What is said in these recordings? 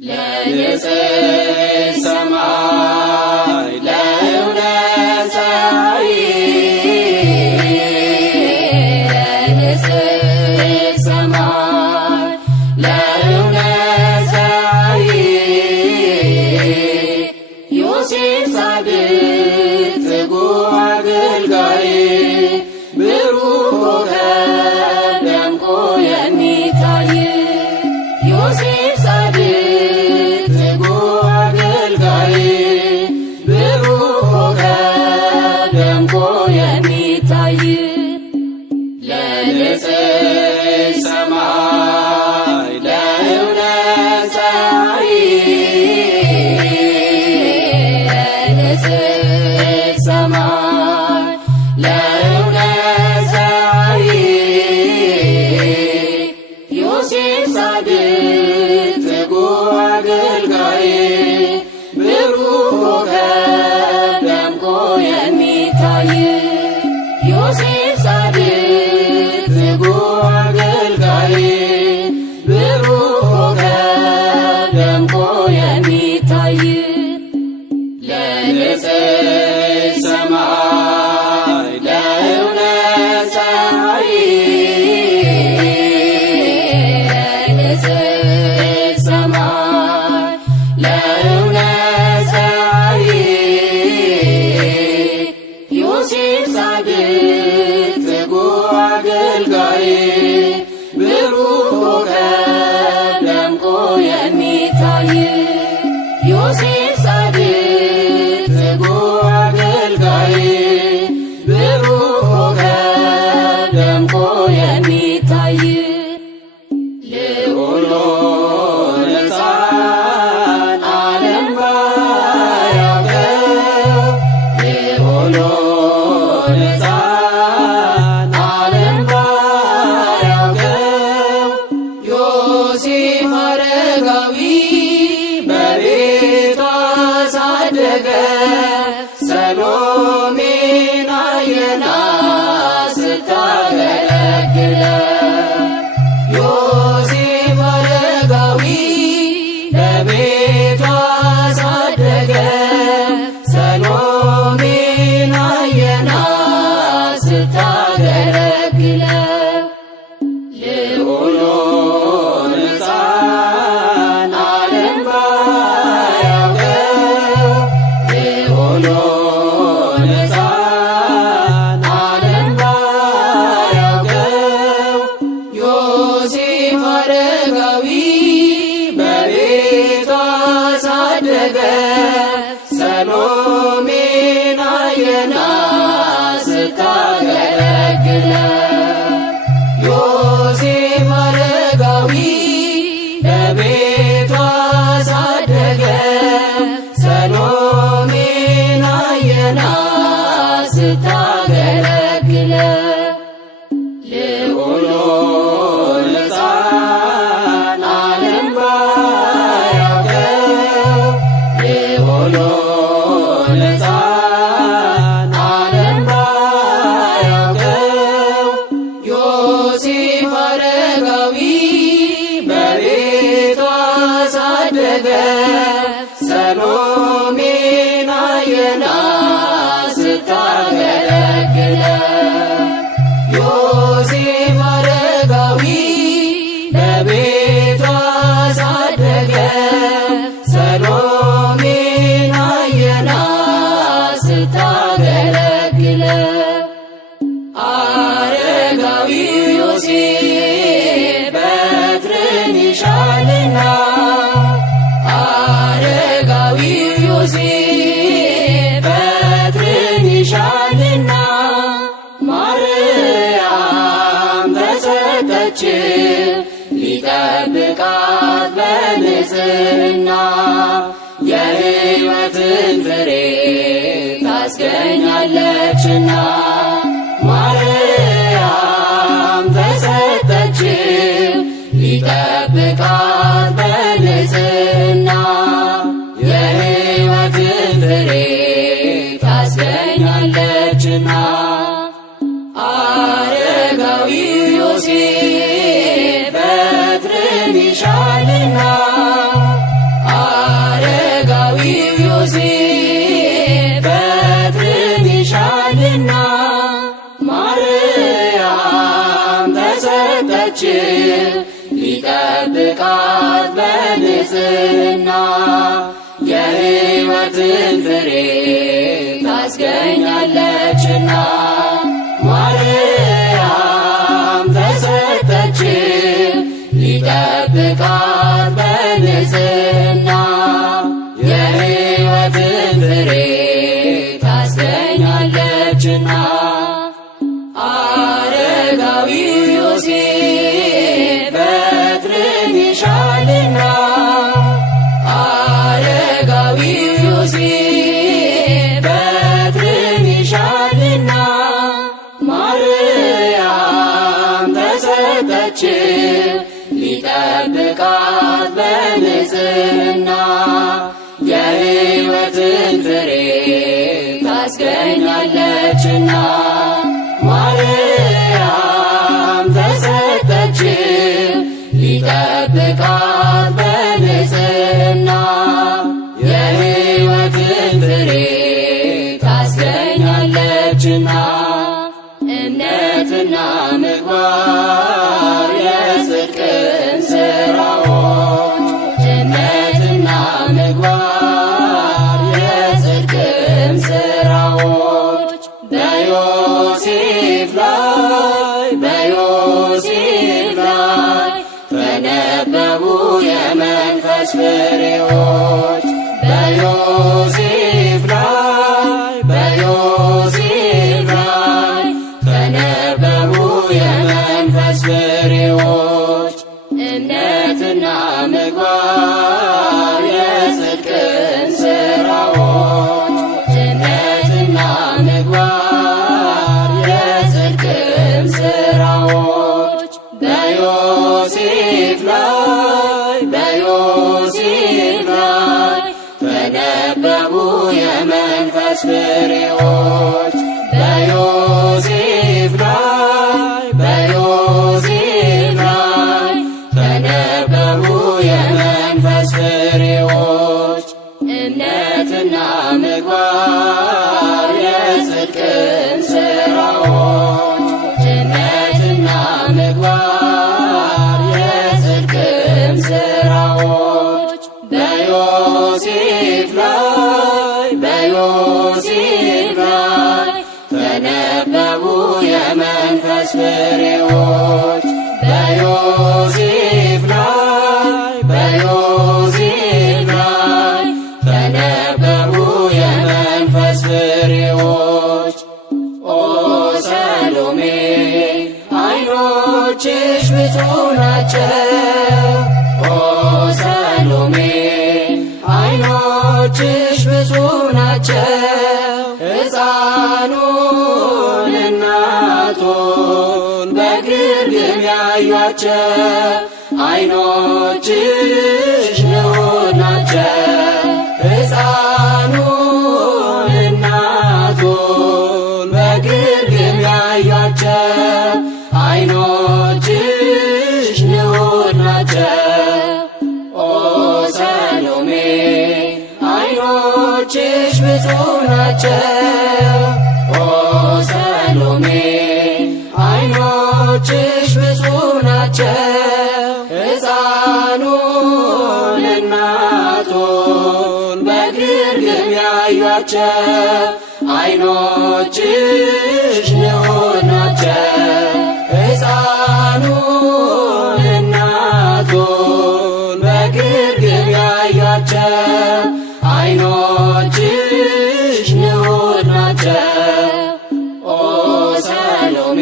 ለንጽሕ ሰማይ ለእውነት ፀሐይ ለንጽሕ ሰማይ ለእውነት ፀሐይ ዮሴፍ ጻድቅ ትጉህ አገልጋይ ብሩህ ኮከብ ደምቆ የሚታይ ዮሴፍ ጻድቅ ትጉህ አገልጋይ ብሩህ ኮከብ ደምቆ የሚታይ ለንጽሕ ሰማይ ለእውነት ፀሐይ ለንጽሕ ሰማይ ለእውነት ፀሐይ ዮሴፍ ጻድቅ ትጉህ አገልጋይ ብሩህ ኮከብ ደምቆ የሚታይ ዮሴፍ ጻድቅ ትጉህ አገልጋይ ብሩህ ኮከብ ደምቆ የሚታይ ለንጽሕ ሰማይ ለእውነት ፀሐይ ለንጽሕ ሰማይ ለእውነት ፀሐይ ዮሴፍ ጻድቅ ትጉህ አገልጋይ ብሩህ ኮከብ ደምቆ የሚታይ ዮሴፍ ጻድቅ ትጉህ አገልጋይ ብሩህ ኮከብ ደምቆ የሚታይ ልዑል ሕፃን ዓለም ባያውቀው ልዑል ሕፃን ዓለም ባያውቀው ዮሴፍ አረጋዊ በቤቱ አሳደገ ሰሎሜን አየናት ስታገለግለው ዮሴፍ አረጋዊ በቤቱ አሳደገ ሰሎሜን አየናት ስታገለግለው ልዑል ሕፃን ዓለም ባያውቀው ልዑል ሕፃን ዓለም ባያውቀው ዮሴፍ አረጋዊ በቤቱ አሳደገ ሰሎሜን አየናት ስታገለግለው ዮሴፍ አረጋዊ በቤቱ አሳደገ ሰሎሜን አየናት ስታገለግለው ልዑል ሕፃን ዓለም ባያውቀው ልዑል ሕፃን ዓለም ባያውቀው ዮሴፍ አረጋዊ በቤቱ አሳደገ ሰሎሜን አየናት ስታገለግለው ዮሴፍ አረጋዊ በቤቱ አሳደገ ሰሎሜን አየናት ስታገለግለው አረጋዊው ዮሴፍ በትርን ይሻልና አረጋዊው ዮሴፍ በትርን ይሻልና ማርያም ተሰጠችው ሊጠብቃት በንጽሕና የሕይወትን ፍሬ ታስገኛለችና ማርያም ተሰጠችው ሊጠብቃት በንጽሕና የሕይወትን ፍሬ ታስገኛለችና አረጋዊው ዮሴፍ በትርን ይሻልና በንጽሕና የሕይወትን ፍሬ ታስገኛለችና ማርያም ተሰጠች ሊጠብቃት በንጽሕና የሕይወትን ፍሬ ታስገኛለችና አረጋዊው ዮሴፍ በትርን ይሻልና አረጋዊው ዮሴፍ በትርን ይሻልና ማርያም ተሰጠች ሊጠብቃት በንጽሕና የሕይወትን ፍሬ ታስገኛለችና ማርያም ተሰጠች ሊጠብቃት በንጽሕና የሕይወትን ፍሬ ታስገኛለችና እምነትና ምግባር የጽድቅም ሥራዎች እምነትና ምግባር የጽድቅም ሥራዎች በዮሴፍ ላይ ተነበቡ የመንፈስ ፍሬዎች በዮሴፍ ላይ ተነበቡ የመንፈስ ፍሬዎች እምነትና ምግባር የጽድቅም ሥራዎች እምነትና ምግባር የጽድቅም ሥራዎች በዮሴፍ ላይ ተነበቡ የመንፈስ ፍሬዎች በዮሴፍ ላይ ተነበቡ የመንፈስ ፍሬዎች እምነትና ምግባር የጽድቅም ሥራዎች እምነትና ምግባር የጽድቅም ሥራዎች በዮሴፍ ላይ ተነበቡ የመንፈስ ፍሬዎች በዮሴፍ ላይ ተነበቡ የመንፈስ ፍሬዎች ኦ ሰሎሜ ዓይኖችሽ ብፁዕ ናቸው ኦ ሰሎሜ ዓይኖችሽ ብፁዕ ናቸው ሕፃኑን እናቱን በግርግም ያዩአቸው ዓይኖችሽ ንዑድ ናቸው ሕፃኑን እናቱን በግርግም ያዩአቸው ዓይኖችሽ ንዑድ ናቸው ኦ ሰሎሜ ዓይኖችሽ ብፁዕ ናቸው ኦ ሰሎሜ ዓይኖችሽ ብፁዕ ናቸው ሕፃኑን እናቱን በግርግም ያዩአቸው ዓይኖችሽ ንዑድ ናቸው ሕፃኑን እናቱን በግርግም ያዩአቸው ዓይኖችሽ ንዑድ ናቸው ኦ ሰሎሜ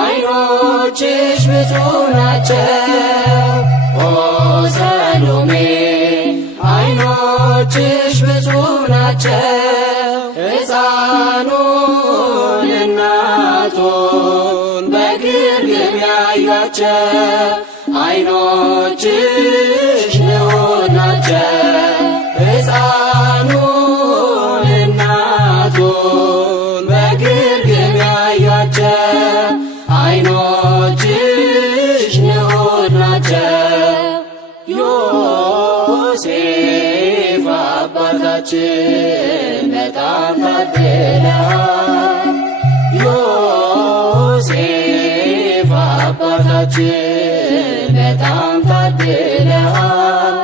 ዓይኖችሽ ብፁዕ ናቸው ኦ ሰሎሜ ዓይኖችሽ ብፁዕ ናቸው ሕፃኑን እናቱን በግርግም ያዩአቸው ዓይኖችሽ ንዑድ ናቸው ሕፃኑን እናቱን በግርግም ያዩአቸው ዓይኖችሽ ንዑድ ናቸው ዮሴፍ አባታችን በጣም ታድለሃል ዮሴፍ አባታችን በጣም ታድለሃል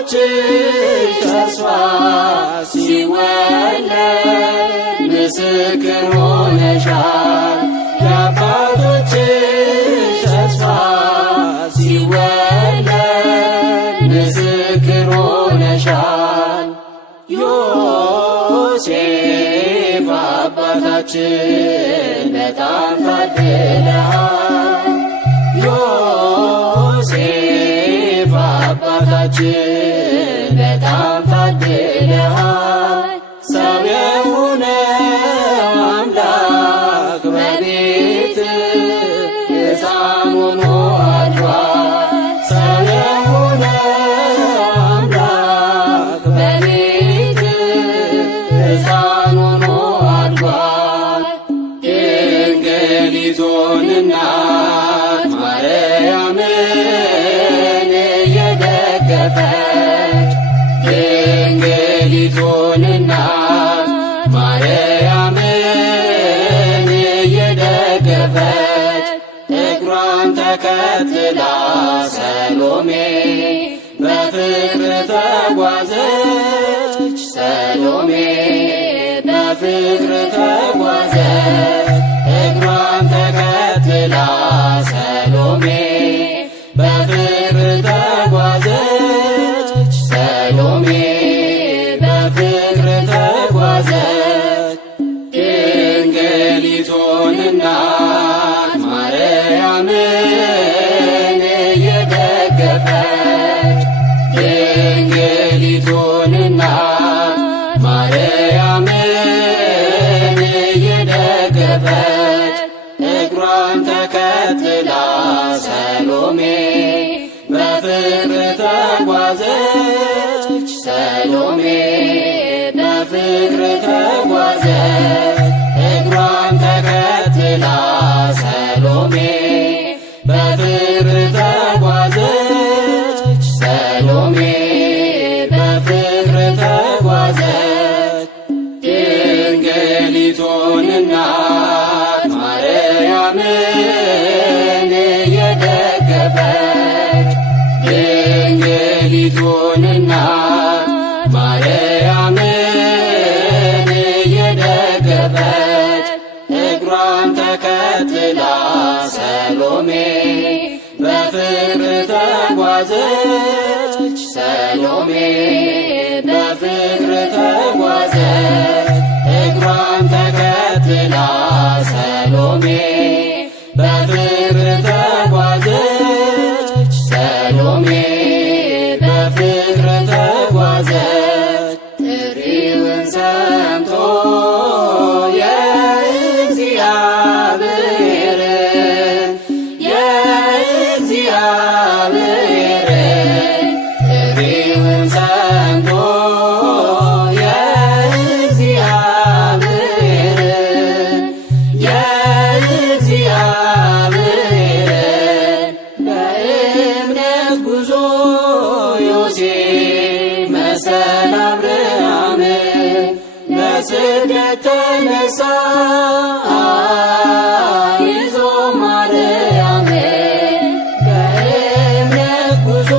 የአባቶችሽ ተስፋ ሲወለድ ምስክር ሆነሻል። የአባቶችሽ ተስፋ ሲወለድ ምስክር ሆነሻል። ዮሴፍ አባታችን በጣም ታድለሃል። ዮሴፍ አባታችን በጣም ታድለሃል። ሰው የሆነው አምላክ በቤትህ ሕፃን ሆኖ አድሯል። ሰው የሆነው አምላክ በቤትህ ሕፃን ሆኖ አድሯል። ድንግሊቱን እናት ማርያምን እየደገፈች ድንግሊቱን እናት ማርያምን እየደገፈች እግሯን ተከትላ ሰሎሜ በፍቅር ተጓዘች። ሰሎሜ በፍቅር ተጓዘች እግሯን ተከትላ ሰሎሜ በፍቅር ተጓዘች። ሰሎሜ በፍቅር ተጓዘች ድንግሊቱን እናት ማርያምን እየደገፈች ድንግሊቱን እናት ማርያምን እየደገፈች እግሯን ተከትላ ሰሎሜ በፍቅር ተጓዘች። ሰሎሜ በፍቅር ተጓዘች እግሯን ተከትላ ሰሎሜ በፍቅር ተጓዘች። ሰሎሜ በፍቅር ተጓዘች ድንግሊቱን እናት ማርያምን እየደገፈች ድንግሊቱን እናት ማርያምን እየደገፈች እግሯን ተከትላ ሰሎሜ በፍቅር ተጓዘች። ሰሎሜ በፍቅር ተጓዘች እግሯን ተከትላ ሰሎሜ በፍቅር ተጓዘች። ሰሎሜ በፍቅር ተጓዘች ጥሪውን ሰምቶ የእግዚአብሔርን ጥሪውን ሰምቶ የእግዚአብሔርን በእምነት ጉዞ ዮሴፍ መሰለ አብርሃምን በስደት ተነሳ ይዞ ማርያምን በእምነት ጉዞ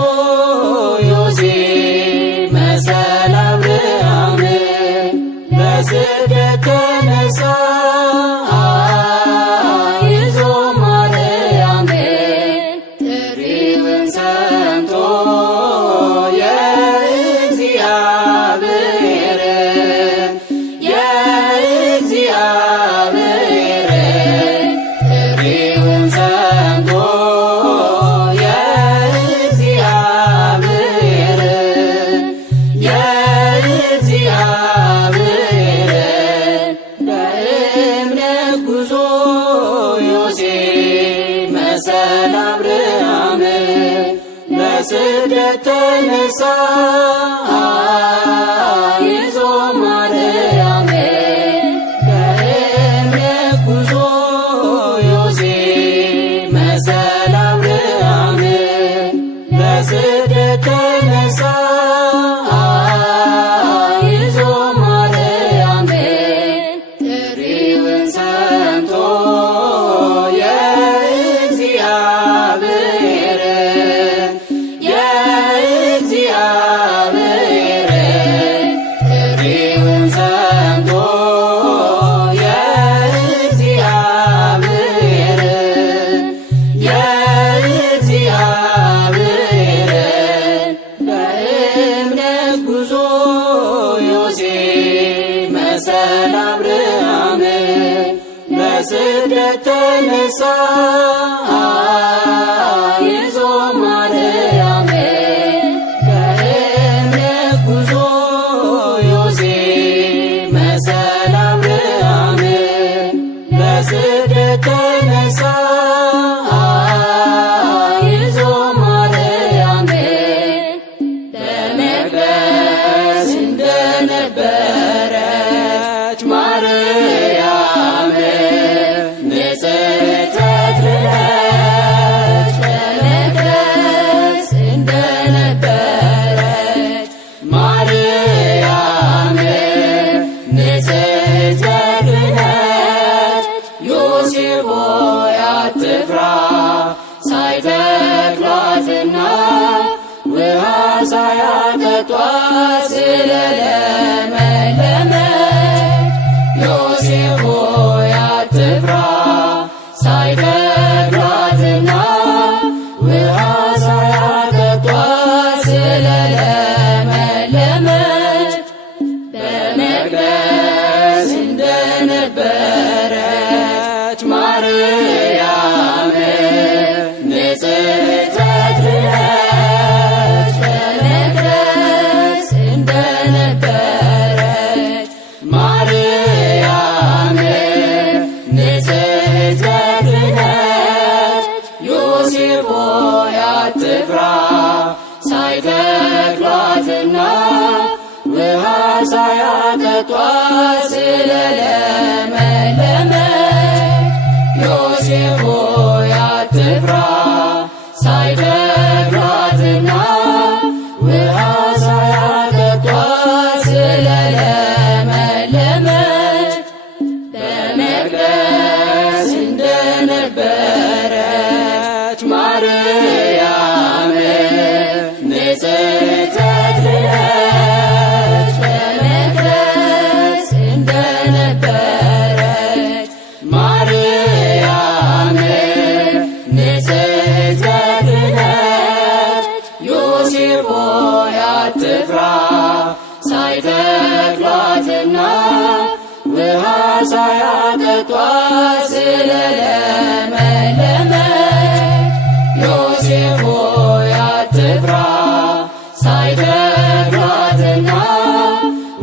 ዮሴፍ መሰለ አብርሃምን በስደት ተነሳ ይዞ ማርያምን ጥሪውን ሰምቶ የእግዚአብሔርን ጥሪውን ሰምቶ የእግዚአብሔርን በእምነት ጉዞ ዮሴፍ መሰለ አብርሃምን በስደት ተነሳ ይዞ ማርያምን በእምነት ጉዞ ዮሴፍ መሰለ አብርሃምን በስደት ተነሳ ይዞ ማርያምን ጥሪውን ሰምቶ የእግዚአብሔርን ስደት ተነሳ ይዞ ማርያምን በእምነት ጉዞ ዮሴፍ መሰለ አብርሃምን በስደት ተነሳ ይዞ ማርያምን በመቅደስ እንደነበረች ማርያም ንጽሕት ተክለች በመቅደስ እንደነበረች ማርያም ንጽሕት ተክለች ዮሴፍ ሆይ አትፍራ ሳይተክሏትና ውሃ ሳያጠጧት ስለለመለመች ዮሴፍ ሆይ አትፍራ ሳይተክሏትና ውሃ ሳያጠጧት ስለለመለመች በመቅደስ እንደነበረች ማርያም ንጽሕት ተክለች በመቅደስ እንደነበረች ማርያም ንጽሕት ተክለች ዮሴፍ ሆይ አትፍራ ሳይተክሏትና ውሃ ሳያጠጧት ስለለመለመች ዮሴፍ ሆይ አትፍራ ሳይተክሏትና ውሃ ሳያጠጧት ስለለመለመች በመቅደስ እንደነበረች ማርያም ንጽሕት ተክለች በመቅደስ እንደነበረች ማርያም ንጽሕት ተክለች ዮሴፍ ሆይ አትፍራ ሳይተክሏትና ውሃ ሳያጠጧት ስለለመለመች ዮሴፍ ሆይ አትፍራ ሳይተክሏትና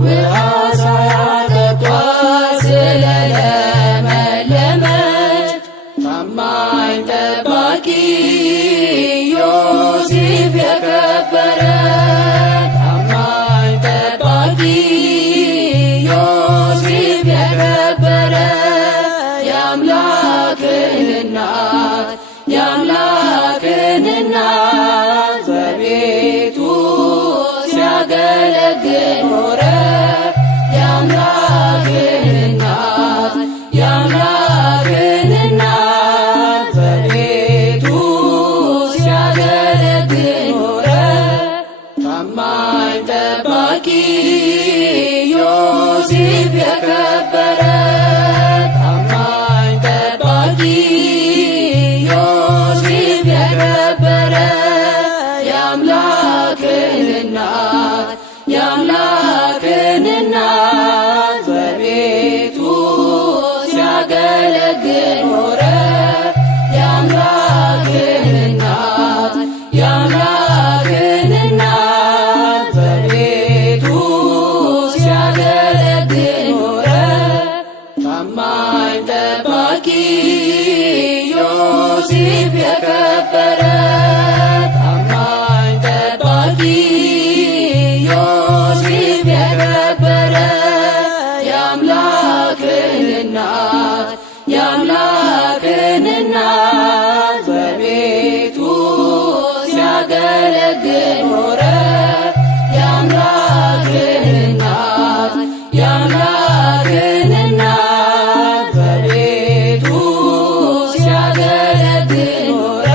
ውሃ ሳያጠጧት ስለለመለመች ታማኝ ጠባቂ ዮሴፍ የከበረ ታማኝ ጠባቂ ዮሴፍ የከበረ የአምላክን እናት የአምላክን እናት በቤቱ ሲያገለግል ኖረ የአምላክን እናት የአምላክን እናት በቤቱ ሲያገለግል ኖረ ታማኝ ጠባቂ ዮሴፍ የከበረ ታማኝ ጠባቂ ዮሴፍ የከበረ የአምላክን እናት የአምላክን እናት በቤቱ ሲያገለግል ኖረ የአምላክን እናት የአምላክን እናት በቤቱ ሲያገለግል ኖረ ታማኝ ጠባቂ ዮሴፍ የከበረ ታማኝ ጠባቂ ዮሴፍ የከበረ የአምላክን እናት የአምላክን እናት በቤቱ ሲያገለግል ኖረ የአምላክን እናት የአምላክን እናት በቤቱ ሲያገለግል ኖረ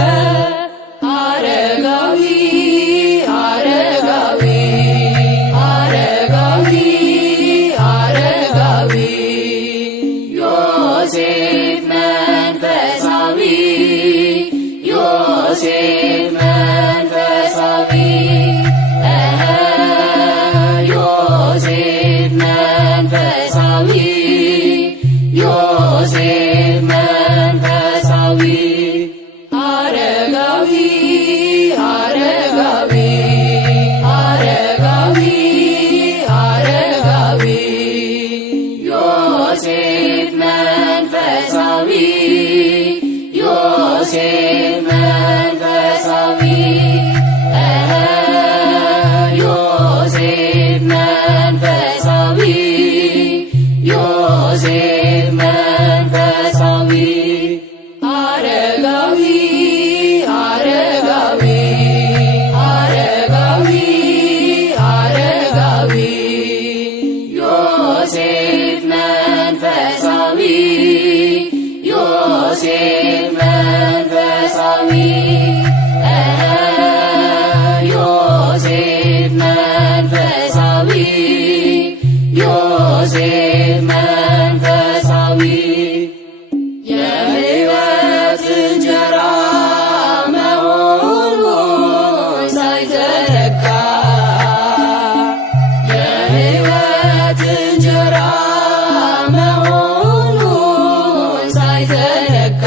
መንፈሳዊ ዮሴፍ መንፈሳዊ ዮሴፍ መንፈሳዊ የሕይወት እንጀራ መሆኑን ሳይዘነጋ የሕይወት እንጀራ መሆኑን ሳይዘነጋ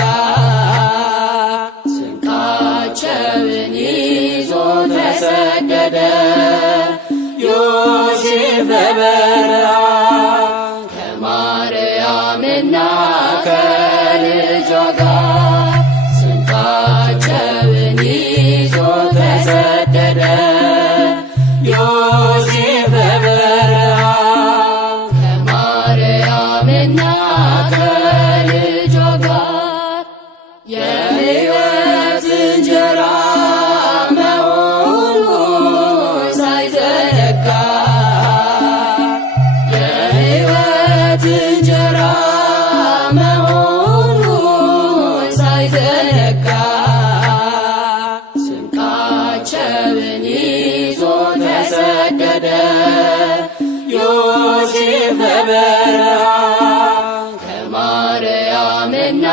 ስንቃቸውን ይዞ ተሰደደ ዮሴፍ በበረሃ ከማርያምና ከልጇ ጋር ስንቃቸውን ይዞ ተሰደደ ዮሴፍ በበረሃ ከማርያምና ከልጇ ጋር የሕይወት እንጀራ መሆኑን ሳይዘነጋ የሕይወት እንጀራ መሆኑን ሳይዘነጋ ስንቃቸውን ይዞ ተሰደደ ዮሴፍ በበረሃ ከማርያምና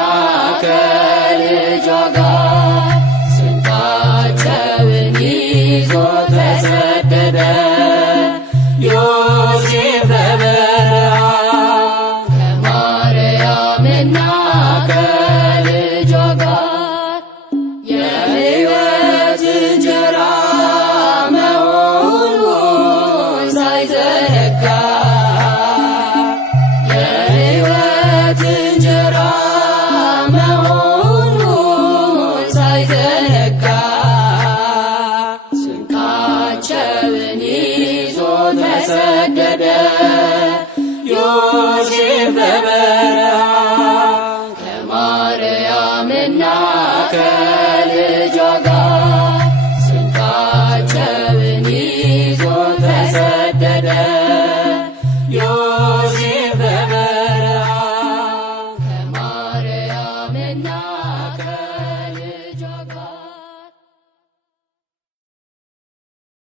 ከልጇ ጋር ስንቃቸውን ይዞ ተሰደደ ዮሴፍ በበረሃ ከማርያምና ከልጇ ጋር የሕይወት እንጀራ መሆኑን ሳይዘነጋ የሕይወት እንጀራ መሆኑን ሳይዘነጋ ስንቃቸውን ይዞ ተሰደደ ዮሴፍ በበረሃ ከማርያምና